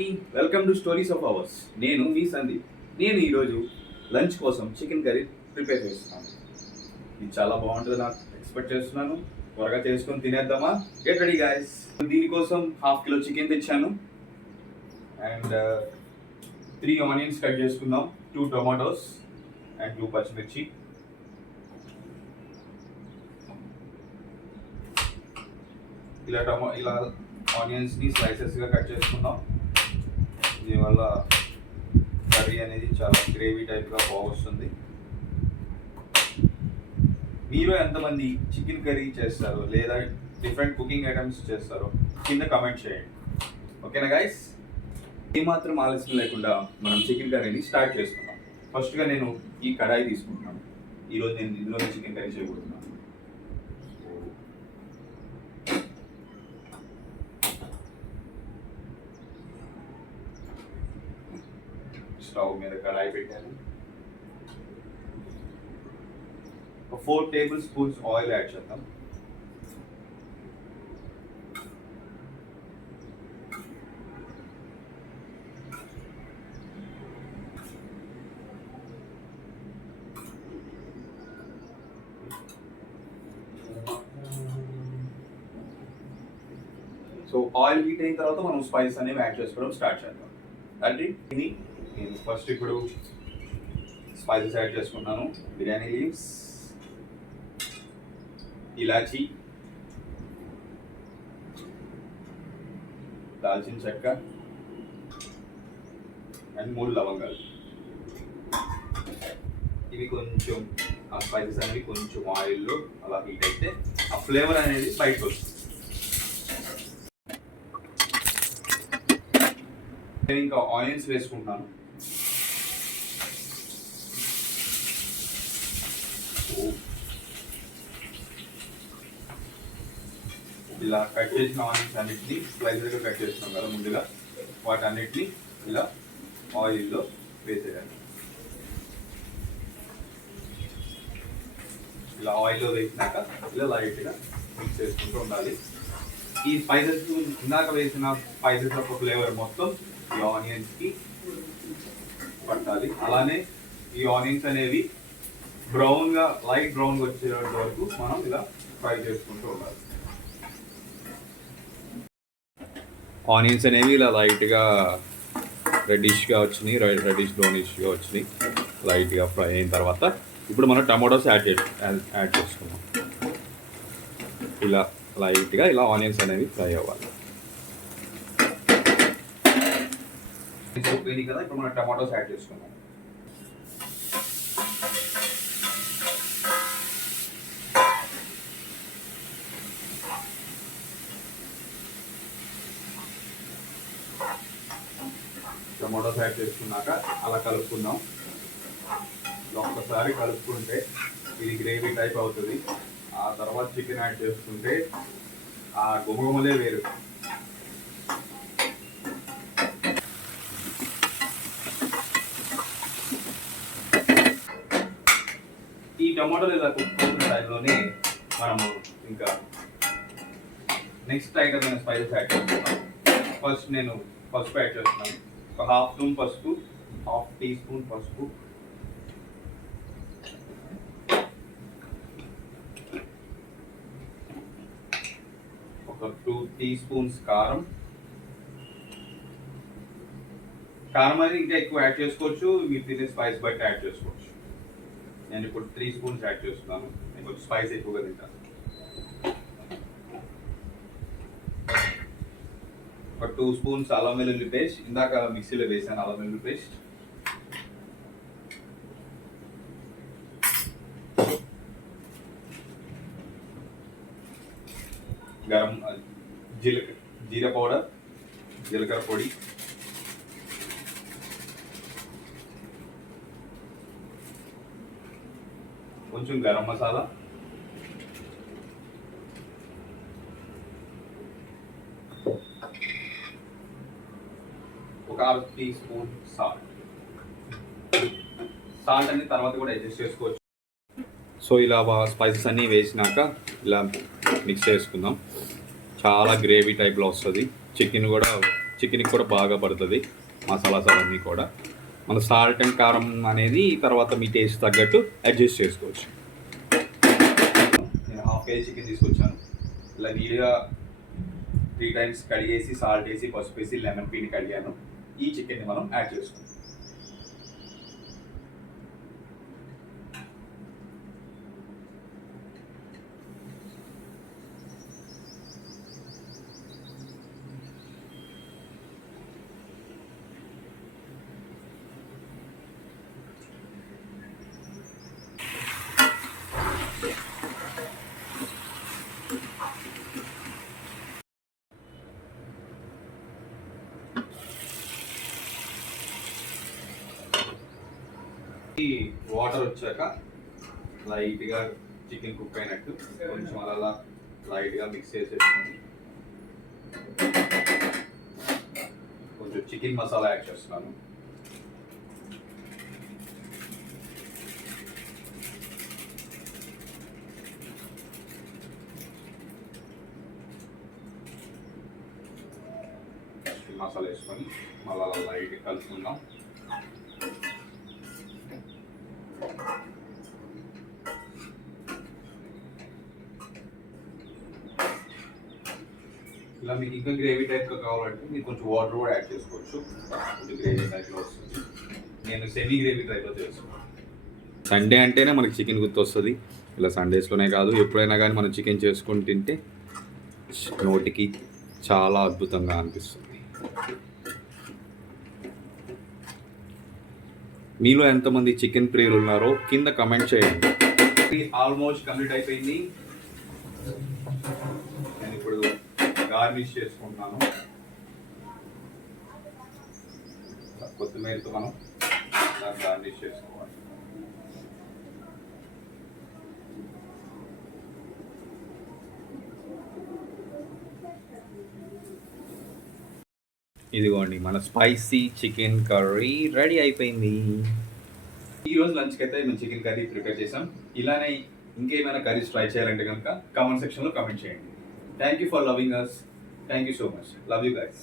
అందరికీ welcome to stories of hours. నేను మీ సందీప్. నేను ఈరోజు లంచ్ కోసం చికెన్ కర్రీ ప్రిపేర్ చేస్తున్నాను. ఇది చాలా బాగుంటుంది, నాకు ఎక్స్పెక్ట్ చేస్తున్నాను. త్వరగా చేసుకొని తినేద్దామా? Get ready guys. దీనికోసం 1/2 కిలో చికెన్ తెచ్చాను అండ్ 3 ఆనియన్స్ కట్ చేసుకుందాం, 2 టొమాటోస్ అండ్ 2 పచ్చిమిర్చి. ఇలా ఆనియన్స్ని స్లైసెస్గా కట్ చేసుకుందాం. దీనివల్ల కర్రీ అనేది చాలా గ్రేవీ టైప్గా బాగొస్తుంది. మీరు ఎంతమంది చికెన్ కర్రీ చేస్తారో లేదా డిఫరెంట్ కుకింగ్ ఐటమ్స్ చేస్తారో కింద కామెంట్ చేయండి. ఓకేనా గైస్? ఏమాత్రం ఆలస్యం లేకుండా మనం చికెన్ కర్రీని స్టార్ట్ చేసుకుందాం. ఫస్ట్గా నేను ఈ కడాయి తీసుకుంటున్నాను. ఈరోజు నేను ఇందులో చికెన్ కర్రీ చేయబోతున్నాను. స్టవ్ మీద కడాయి పెట్టాను. 4 టేబుల్ స్పూన్స్ ఆయిల్ యాడ్ చేద్దాం. సో ఆయిల్ హీట్ అయిన తర్వాత మనం స్పైస్ అనేవి యాడ్ చేసుకోవడం స్టార్ట్ చేద్దాం. అంటే నేను ఫస్ట్ ఇప్పుడు స్పైసెస్ యాడ్ చేసుకున్నాను. బిర్యానీ లీవ్స్, ఇలాచీ, దాల్చిన చెక్క అండ్ 3 లవంగాలు. ఇవి కొంచెం ఆ స్పైసెస్ అనేవి కొంచెం ఆయిల్లో అలా హీట్ అయితే ఆ ఫ్లేవర్ అనేది బయటకు వస్తుంది. నేను ఇంకా ఆనియన్స్ వేసుకుంటున్నాను. ఇలా కట్ చేసిన ఆనియన్స్ అన్నిటిని స్లైసెస్గా కట్ చేస్తున్నాం కదా ముందుగా, వాటన్నిటిని ఇలా ఆయిల్లో వేసేయాలి. ఇలా ఆయిల్లో వేసినాక ఇలా లైట్గా మిక్స్ చేసుకుంటూ ఉండాలి. ఈ స్పైసెస్ ఇందాక వేసిన స్పైసెస్ యొక్క ఫ్లేవర్ మొత్తం ఈ ఆనియన్స్కి పట్టాలి. అలానే ఈ ఆనియన్స్ అనేవి బ్రౌన్గా లైట్ బ్రౌన్గా వచ్చేంత వరకు మనం ఇలా ఫ్రై చేసుకుంటూ ఉండాలి. ఆనియన్స్ అనేవి ఇలా లైట్గా రెడ్డిష్గా వచ్చినాయి, రెడ్డిష్ బ్రౌనిష్గా వచ్చినాయి. లైట్గా ఫ్రై అయిన తర్వాత ఇప్పుడు మనం టమాటోస్ యాడ్ చేసుకున్నాం. ఇలా లైట్గా ఇలా ఆనియన్స్ అనేవి ఫ్రై అవ్వాలి. ఉప్పు కదా, ఇప్పుడు మనం టమాటోస్ యాడ్ చేసుకున్నాం. టమాటోస్ యాడ్ చేసుకున్నాక అలా కలుపుకుందాం. ఒక్కసారి కలుపుకుంటే ఇది గ్రేవీ టైప్ అవుతుంది. ఆ తర్వాత చికెన్ యాడ్ చేసుకుంటే ఆ గుమగుమలే వేరు. ఈ టమాటోలు ఇలా కుక్కున్న టైంలోనే మనము ఇంకా నెక్స్ట్ ఐటమ్ అయిన స్పైసెస్ యాడ్ చేస్తున్నాం. ఫస్ట్ నేను పసుపు యాడ్ చేస్తున్నాను. ఒక 1/2 స్పూన్ పసుపు, 1/2 టీ స్పూన్ పసుపు, ఒక 2 టీ స్పూన్స్ కారం. కారం అనేది ఇంకా ఎక్కువ యాడ్ చేసుకోవచ్చు, మీరు తినే స్పైస్ బట్టి యాడ్ చేసుకోవచ్చు. నేను ఇప్పుడు 3 స్పూన్స్ యాడ్ చేస్తున్నాను. నేను కొంచెం స్పైస్ ఎక్కువగా తింటాను. ఒక 2 స్పూన్స్ అల్లం వెల్లుల్లి పేస్ట్. ఇందాక మిక్సీలో వేసాను అల్లం వెల్లుల్లి పేస్ట్. జీరా పౌడర్, జీలకర్ర పొడి, కొంచెం గరం మసాలా, ఒక 1/2 టీ స్పూన్ సాల్ట్. సాల్ట్ అనేది తర్వాత కూడా అడ్జస్ట్ చేసుకోవచ్చు. సో ఇలా స్పైసెస్ అన్నీ వేసినాక ఇలా మిక్స్ చేసుకుందాం. చాలా గ్రేవీ టైప్లో వస్తుంది. చికెన్ కూడా చికెన్కి కూడా బాగా పడుతుంది మసాలాస్ అవన్నీ కూడా. మన సాల్ట్ అండ్ కారం అనేది తర్వాత మీ టేస్ట్ తగ్గట్టు అడ్జస్ట్ చేసుకోవచ్చు. నేను హాఫ్ కేజీ చికెన్ తీసుకొచ్చాను. ఇలా నీట్గా 3 టైమ్స్ కడిగేసి సాల్ట్ వేసి పసుపు వేసి లెమన్ పిండి కడిగాను. ఈ చికెన్ని మనం యాడ్ చేసుకుంటాం. వాటర్ వచ్చాక లైట్గా చికెన్ కుక్ అయినట్టు కొంచెం అలా లైట్గా మిక్స్ చేసేసుకొని కొంచెం చికెన్ మసాలా యాడ్ చేస్తున్నాను. చికెన్ మసాలా వేసుకొని మళ్ళీ అలా లైట్గా కలుపుకుందాం. ఇలా మీకు ఇంకా గ్రేవీ టైప్గా కావాలంటే మీరు కొంచెం వాటర్ కూడా యాడ్ చేసుకోవచ్చు. కొంచెం గ్రేవీ టైప్లో వస్తుంది. నేను సెమీ గ్రేవీ టైప్లో చేస్తున్నాను. సండే అంటేనే మనకి చికెన్ గుర్తొస్తుంది. ఇలా సండేస్లోనే కాదు ఎప్పుడైనా కానీ మనం చికెన్ చేసుకొని తింటే నోటికి చాలా అద్భుతంగా అనిపిస్తుంది. మీలో ఎంతమంది చికెన్ ప్రియులు ఉన్నారో కింద కమెంట్ చేయండి. ఆల్మోస్ట్ కంప్లీట్ అయిపోయింది. నేను ఇప్పుడు గార్నిష్ చేసుకుంటున్నాను. కొత్తిమీరతో మనం గార్నిష్ చేసుకోవాలి. ఇదిగోండి మన స్పైసీ చికెన్ కర్రీ రెడీ అయిపోయింది. ఈరోజు లంచ్కి అయితే మేము చికెన్ కర్రీ ప్రిపేర్ చేసాం. ఇలానే ఇంకేమైనా కర్రీస్ ట్రై చేయాలంటే కనుక కామెంట్ సెక్షన్లో కామెంట్ చేయండి. Thank you for loving us. Thank you so much. Love you guys.